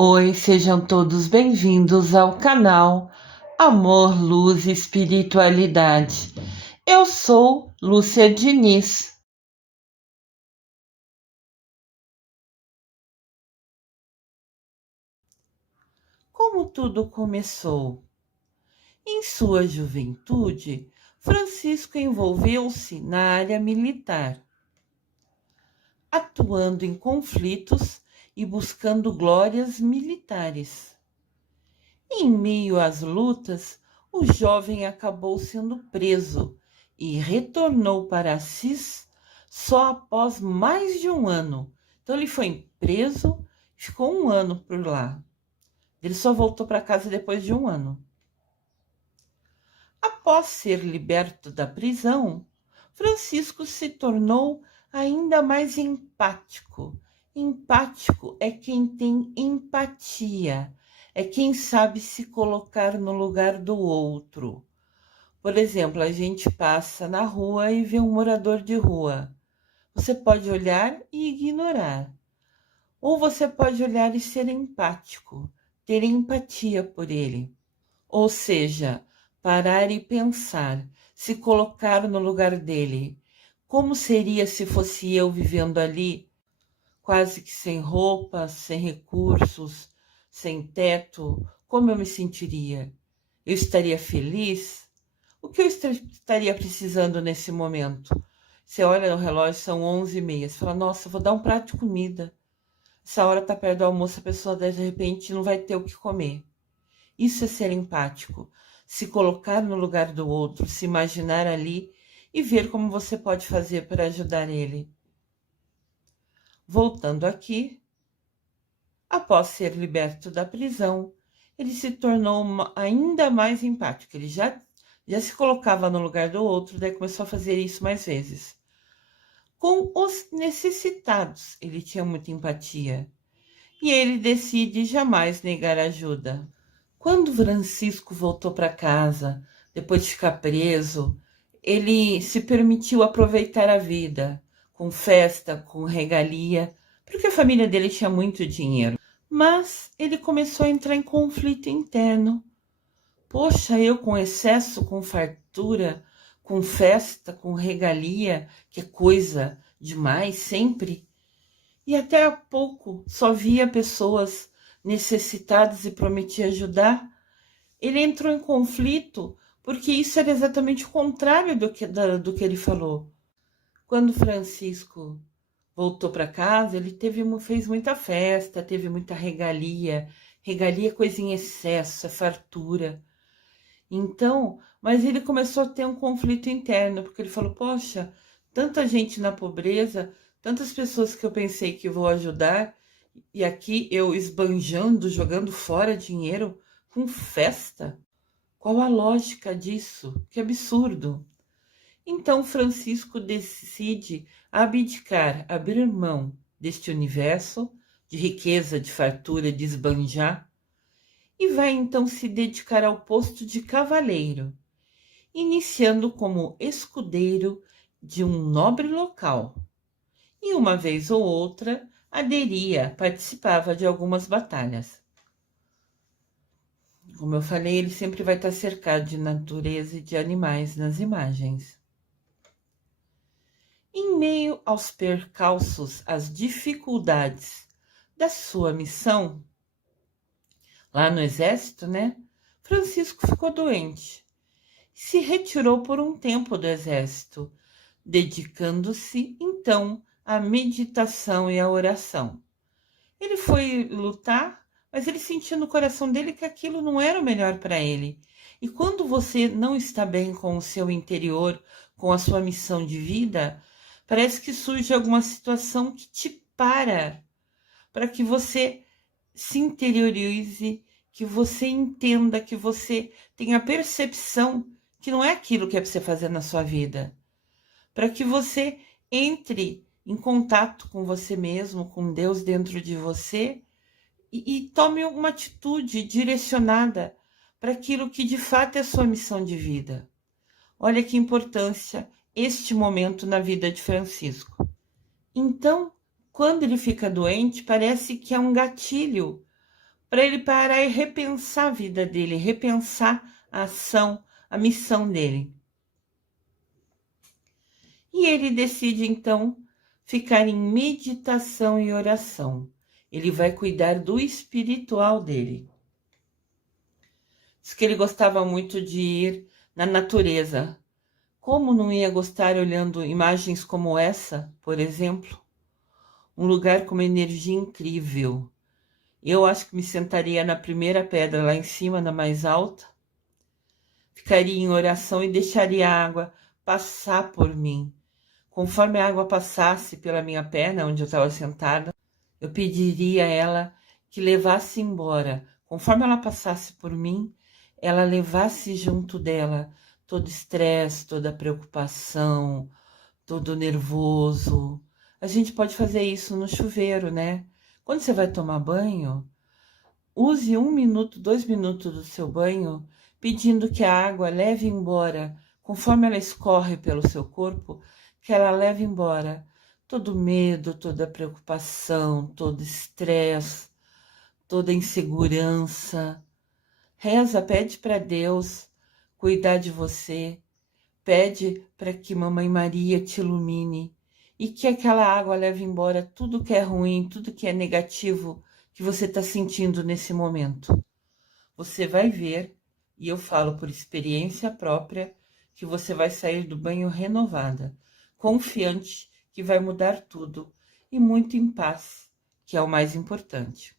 Oi, sejam todos bem-vindos ao canal Amor, Luz e Espiritualidade. Eu sou Lúcia Diniz. Como tudo começou? Em sua juventude, Francisco envolveu-se na área militar, atuando em conflitos e buscando glórias militares. Em meio às lutas, o jovem acabou sendo preso e retornou para Assis só após mais de um ano. Então ele foi preso, ficou um ano por lá. Ele só voltou para casa depois de um ano. Após ser liberto da prisão, Francisco se tornou ainda mais empático. Empático é quem tem empatia, é quem sabe se colocar no lugar do outro. Por exemplo, a gente passa na rua e vê um morador de rua. Você pode olhar e ignorar, ou você pode olhar e ser empático, ter empatia por ele. Ou seja, parar e pensar, se colocar no lugar dele. Como seria se fosse eu vivendo ali, quase que sem roupa, sem recursos, sem teto? Como eu me sentiria? Eu estaria feliz? O que eu estaria precisando nesse momento? Você olha no relógio, são 11h30. Você fala, nossa, vou dar um prato de comida. Essa hora está perto do almoço, a pessoa de repente não vai ter o que comer. Isso é ser empático, se colocar no lugar do outro, se imaginar ali e ver como você pode fazer para ajudar ele. Voltando aqui, após ser liberto da prisão, ele se tornou ainda mais empático. Ele já se colocava no lugar do outro, daí começou a fazer isso mais vezes. Com os necessitados, ele tinha muita empatia. E ele decide jamais negar ajuda. Quando Francisco voltou para casa, depois de ficar preso, ele se permitiu aproveitar a vida, com festa, com regalia, porque a família dele tinha muito dinheiro. Mas ele começou a entrar em conflito interno. Poxa, eu com excesso, com fartura, com festa, com regalia, que é coisa demais sempre. E até há pouco só via pessoas necessitadas e prometia ajudar. Ele entrou em conflito porque isso era exatamente o contrário do que ele falou. Quando Francisco voltou para casa, ele fez muita festa, teve muita regalia. Regalia é coisa em excesso, é fartura. Então, mas ele começou a ter um conflito interno, porque ele falou, poxa, tanta gente na pobreza, tantas pessoas que eu pensei que vou ajudar, e aqui eu esbanjando, jogando fora dinheiro com festa. Qual a lógica disso? Que absurdo! Então Francisco decide abdicar, abrir mão deste universo de riqueza, de fartura, de esbanjar, e vai então se dedicar ao posto de cavaleiro, iniciando como escudeiro de um nobre local. E uma vez ou outra aderia, participava de algumas batalhas. Como eu falei, ele sempre vai estar cercado de natureza e de animais nas imagens. Em meio aos percalços, às dificuldades da sua missão, lá no exército, né? Francisco ficou doente. Se retirou por um tempo do exército, dedicando-se então à meditação e à oração. Ele foi lutar, mas ele sentia no coração dele que aquilo não era o melhor para ele. E quando você não está bem com o seu interior, com a sua missão de vida, parece que surge alguma situação que te para que você se interiorize, que você entenda, que você tenha a percepção que não é aquilo que é para você fazer na sua vida. Para que você entre em contato com você mesmo, com Deus dentro de você e tome uma atitude direcionada para aquilo que de fato é a sua missão de vida. Olha que importância este momento na vida de Francisco. Então, quando ele fica doente, parece que é um gatilho para ele parar e repensar a vida dele, repensar a ação, a missão dele. E ele decide, então, ficar em meditação e oração. Ele vai cuidar do espiritual dele. Diz que ele gostava muito de ir na natureza. Como não ia gostar olhando imagens como essa, por exemplo? Um lugar com uma energia incrível. Eu acho que me sentaria na primeira pedra lá em cima, na mais alta. Ficaria em oração e deixaria a água passar por mim. Conforme a água passasse pela minha perna, onde eu estava sentada, eu pediria a ela que levasse embora. Conforme ela passasse por mim, ela levasse junto dela todo estresse, toda preocupação, todo nervoso. A gente pode fazer isso no chuveiro, né? Quando você vai tomar banho, use 1 minuto, 2 minutos do seu banho, pedindo que a água leve embora, conforme ela escorre pelo seu corpo, que ela leve embora todo medo, toda preocupação, todo estresse, toda insegurança. Reza, pede para Deus cuidar de você, pede para que Mamãe Maria te ilumine e que aquela água leve embora tudo que é ruim, tudo que é negativo que você está sentindo nesse momento. Você vai ver, e eu falo por experiência própria, que você vai sair do banho renovada, confiante que vai mudar tudo e muito em paz, que é o mais importante.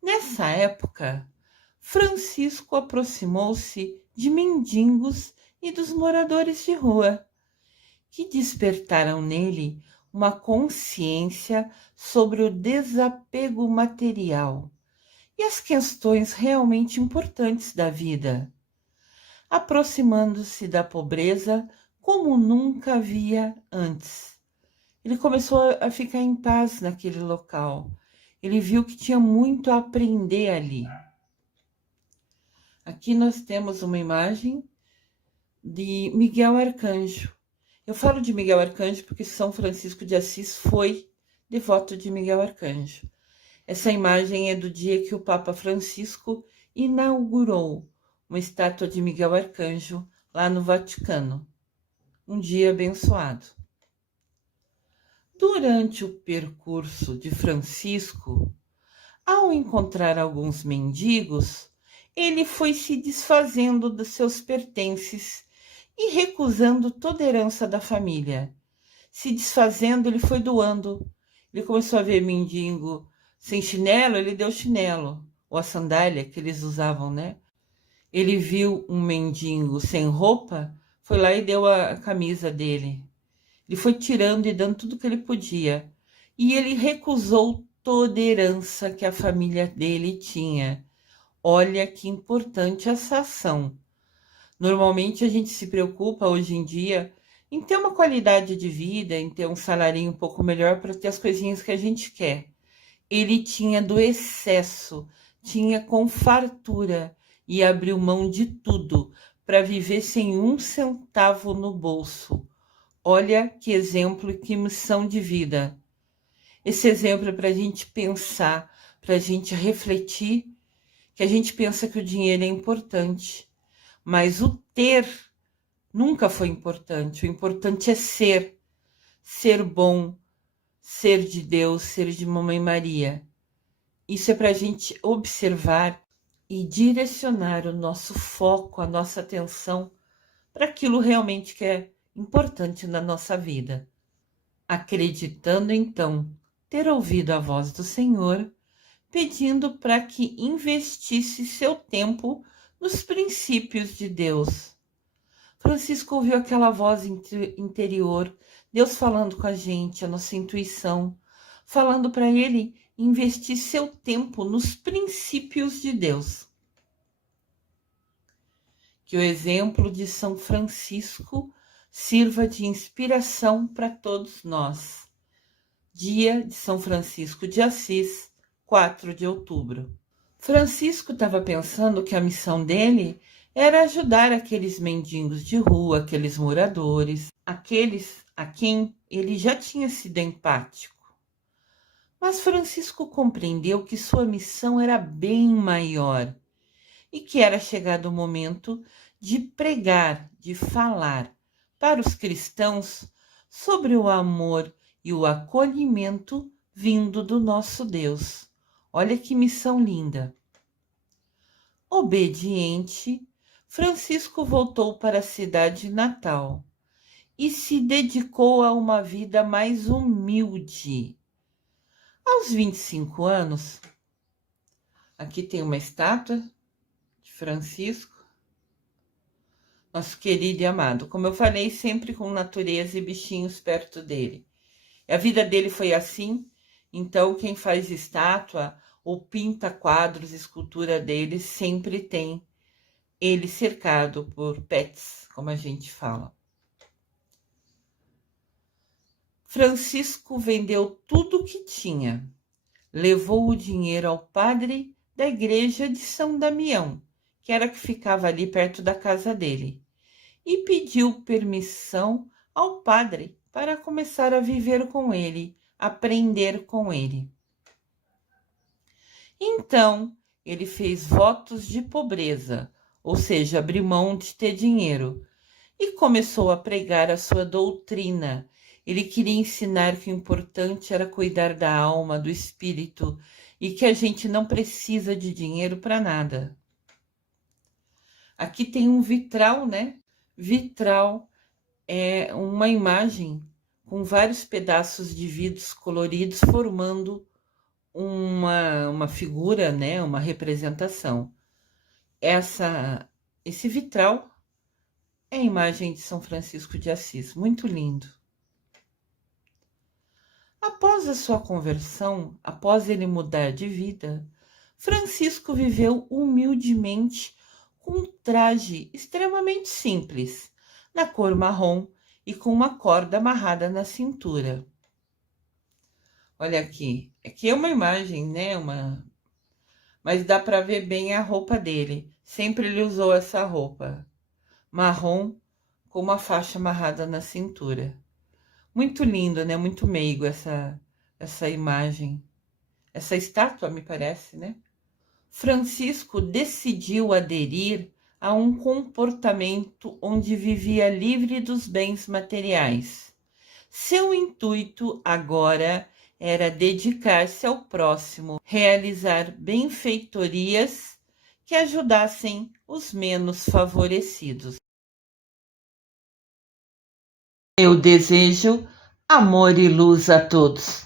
Nessa época, Francisco aproximou-se de mendigos e dos moradores de rua, que despertaram nele uma consciência sobre o desapego material e as questões realmente importantes da vida, aproximando-se da pobreza como nunca havia antes. Ele começou a ficar em paz naquele local. Ele viu que tinha muito a aprender ali. Aqui nós temos uma imagem de Miguel Arcanjo. Eu falo de Miguel Arcanjo porque São Francisco de Assis foi devoto de Miguel Arcanjo. Essa imagem é do dia que o Papa Francisco inaugurou uma estátua de Miguel Arcanjo lá no Vaticano. Um dia abençoado. Durante o percurso de Francisco, ao encontrar alguns mendigos, ele foi se desfazendo dos seus pertences e recusando toda herança da família. Se desfazendo, ele foi doando. Ele começou a ver mendigo sem chinelo, ele deu chinelo, ou a sandália que eles usavam, né? Ele viu um mendigo sem roupa, foi lá e deu a camisa dele. Ele foi tirando e dando tudo que ele podia. E ele recusou toda herança que a família dele tinha. Olha que importante essa ação. Normalmente a gente se preocupa hoje em dia em ter uma qualidade de vida, em ter um salarinho um pouco melhor para ter as coisinhas que a gente quer. Ele tinha do excesso, tinha com fartura e abriu mão de tudo para viver sem 1 centavo no bolso. Olha que exemplo e que missão de vida. Esse exemplo é para a gente pensar, para a gente refletir, que a gente pensa que o dinheiro é importante, mas o ter nunca foi importante. O importante é ser bom, ser de Deus, ser de Mamãe Maria. Isso é para a gente observar e direcionar o nosso foco, a nossa atenção para aquilo realmente que é importante na nossa vida. Acreditando, então, ter ouvido a voz do Senhor, pedindo para que investisse seu tempo nos princípios de Deus. Francisco ouviu aquela voz interior, Deus falando com a gente, a nossa intuição, falando para ele investir seu tempo nos princípios de Deus. Que o exemplo de São Francisco sirva de inspiração para todos nós. Dia de São Francisco de Assis, 4 de outubro. Francisco estava pensando que a missão dele era ajudar aqueles mendigos de rua, aqueles moradores, aqueles a quem ele já tinha sido empático. Mas Francisco compreendeu que sua missão era bem maior e que era chegado o momento de pregar, de falar para os cristãos sobre o amor e o acolhimento vindo do nosso Deus. Olha que missão linda! Obediente, Francisco voltou para a cidade natal e se dedicou a uma vida mais humilde. Aos 25 anos, aqui tem uma estátua de Francisco, nosso querido e amado. Como eu falei, sempre com natureza e bichinhos perto dele. A vida dele foi assim, então quem faz estátua ou pinta quadros, escultura dele, sempre tem ele cercado por pets, como a gente fala. Francisco vendeu tudo o que tinha, levou o dinheiro ao padre da igreja de São Damião, que era que ficava ali perto da casa dele, e pediu permissão ao padre para começar a viver com ele, aprender com ele. Então, ele fez votos de pobreza, ou seja, abriu mão de ter dinheiro, e começou a pregar a sua doutrina. Ele queria ensinar que o importante era cuidar da alma, do espírito, e que a gente não precisa de dinheiro para nada. Aqui tem um vitral, né? Vitral é uma imagem com vários pedaços de vidros coloridos formando uma figura, né? Uma representação. Esse vitral é a imagem de São Francisco de Assis, muito lindo. Após a sua conversão, após ele mudar de vida, Francisco viveu humildemente com um traje extremamente simples, na cor marrom e com uma corda amarrada na cintura. Olha aqui é uma imagem, né? Mas dá para ver bem a roupa dele. Sempre ele usou essa roupa marrom com uma faixa amarrada na cintura. Muito lindo, né? Muito meigo essa imagem. Essa estátua, me parece, né? Francisco decidiu aderir a um comportamento onde vivia livre dos bens materiais. Seu intuito agora era dedicar-se ao próximo, realizar benfeitorias que ajudassem os menos favorecidos. Eu desejo amor e luz a todos.